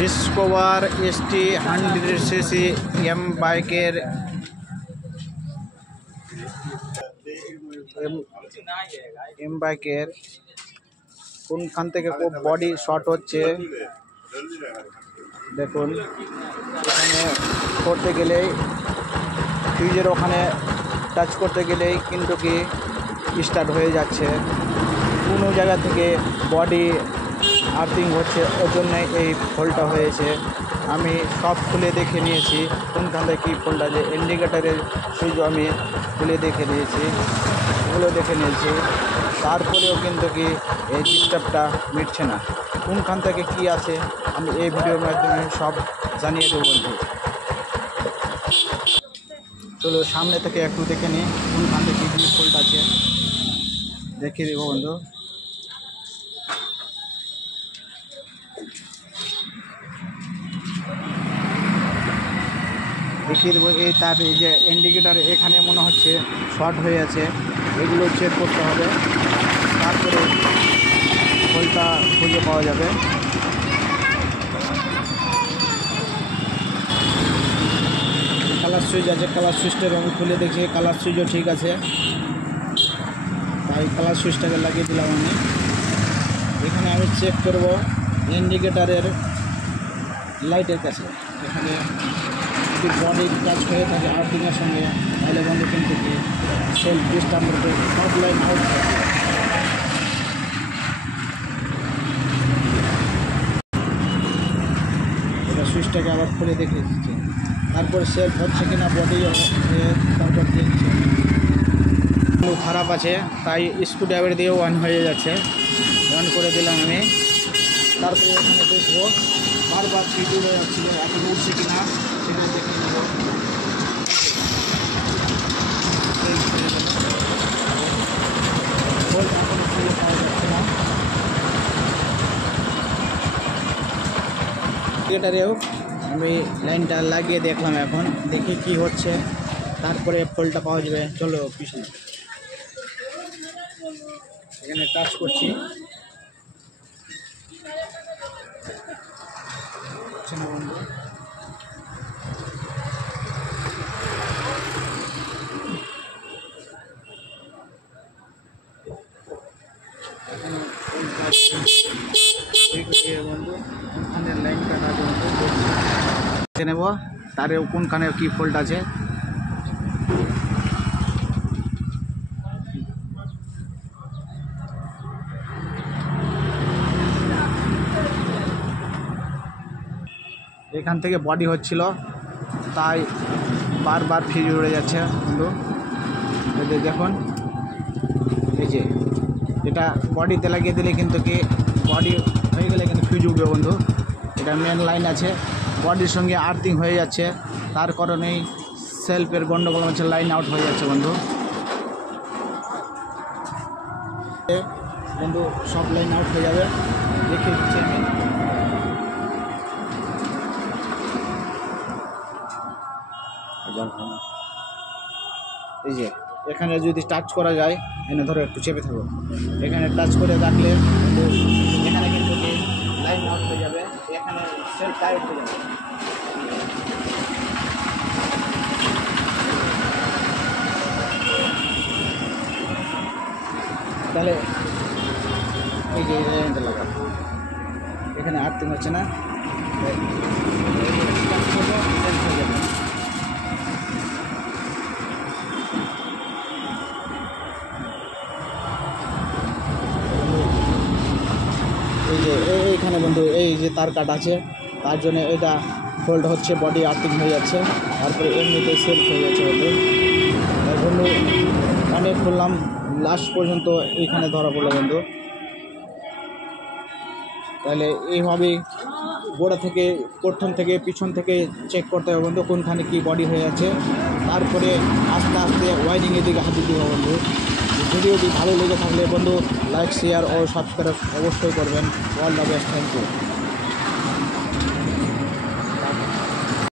Discover ST 100cc M বাইকের কোনখান থেকে খুব বডি শর্ট হচ্ছে দেখুন। এখানে করতে গেলেই ফিউজের ওখানে টাচ করতে গেলেই কিন্তু কি স্টার্ট হয়ে যাচ্ছে। কোনো জায়গা থেকে বডি আর্থিং হচ্ছে, ওর জন্যই এই ফল্টটা হয়েছে। আমি সব খুলে দেখে নিয়েছি কোনখান থেকে কী ফল্ট আছে। ইন্ডিকেটারের সুইচও আমি খুলে দেখে নিয়েছি, ওগুলো দেখে নিয়েছি। তারপরেও কিন্তু কি এই ডিস্টার্বটা মিটছে না। কোনখান থেকে কি আছে আমি এই ভিডিওর মাধ্যমে সব জানিয়ে দেবো বন্ধু। চলো সামনে থেকে একটু দেখে নিই কোনখান থেকে কী ফল্ট আছে, দেখিয়ে দেবো বন্ধু। দেখিয়ে দেবো এই তার এই যে ইন্ডিকেটার এখানে মনে হচ্ছে শর্ট হয়ে আছে, এগুলো চেক করতে হবে, তারপরে ফল্টটা খুঁজে পাওয়া যাবে। কালার সুইচ আছে, কালার সুইচটা আমি খুলে দেখছি কালার সুইচও ঠিক আছে, তাই কালার সুইচটাকে লাগিয়ে দিলাম আমি। এখানে আমি চেক করব ইন্ডিকেটারের লাইটের কাছে। এখানে যদি বডি টাচ হয়ে থাকে আর্থিংয়ের সঙ্গে, তাহলে বন্ধু কিন্তু কি সেলফ ডিস্টার্ব করতে সব লাইন আউট থাকে। এটা সুইচটাকে আবার খুলে দেখে দিচ্ছে, তারপর সেলফ হচ্ছে কিনা বডি, তারপর দেখছে। খারাপ আছে তাই স্ক্রুড্রাইভার দিয়েও অন হয়ে যাচ্ছে। অন করে দিলাম আমি, তারপরে এখানে দেখবো বারবার ফিট হয়ে যাচ্ছিলো, এখন উঠছে কিনা সেটা দেখে নেব। ইন্ডিকেটারেও আমি লাইনটা লাগিয়ে দেখলাম, এখন দেখি কি হচ্ছে, তারপরে ফল্টটা পাওয়া যাবে। চলো পিছনে এখানে টাচ করছি, বন্ধু কোনখানে লাইন কাটা দেখে নেব, তার কোনখানে কি ফল্ট আছে। এখান থেকে বডি হচ্ছিল, তাই বারবার ফিউজ উড়ে যাচ্ছে বন্ধু। এই দেখুন, এই যে এটা বডিতে লাগিয়ে দিলে কিন্তু কি বডি হয়ে গেলে কিন্তু ফিউজ উঠবে বন্ধু। এটা মেন লাইন আছে, বডির সঙ্গে আর্থিং হয়ে যাচ্ছে, তার কারণেই সেলফের গন্ডগোল হচ্ছে, লাইন আউট হয়ে যাচ্ছে বন্ধু। বন্ধু সব লাইন আউট হয়ে যাবে, দেখিয়ে দিচ্ছি আমি। এই যে এখানে যদি টাচ করা যায়, এনে ধরো একটু চেপে থাকো, এখানে টাচ করে রাখলে এখানে কিন্তু লাইন আউট হয়ে যাবে, এখানে সেলফ টাইট হয়ে যাবে। তাহলে এই যে লাইনটা লাগা, এখানে আর্থিং হচ্ছে না, এই যে এইখানে বন্ধু এই যে তার কাট আছে, তার জন্য এটা ফল্ট হচ্ছে, বডি আর্থিং হয়ে যাচ্ছে, তারপরে এমনিতে সেলফ হয়ে যাচ্ছে বন্ধু। বন্ধু অনেক খুললাম, লাস্ট পর্যন্ত এইখানে ধরা পড়লো বন্ধু। তাহলে এইভাবেই গোড়া থেকে প্রথম থেকে পিছন থেকে চেক করতে হবে বন্ধু কোনখানে কি বডি হয়ে আছে, তারপরে আস্তে আস্তে ওয়াইরিংয়ের দিকে হাত দিতে হবে বন্ধু। ভিডিওটি ভালো লেগে থাকলে বন্ধু লাইক শেয়ার ও সাবস্ক্রাইব অবশ্যই করবেন। All the best, thank you.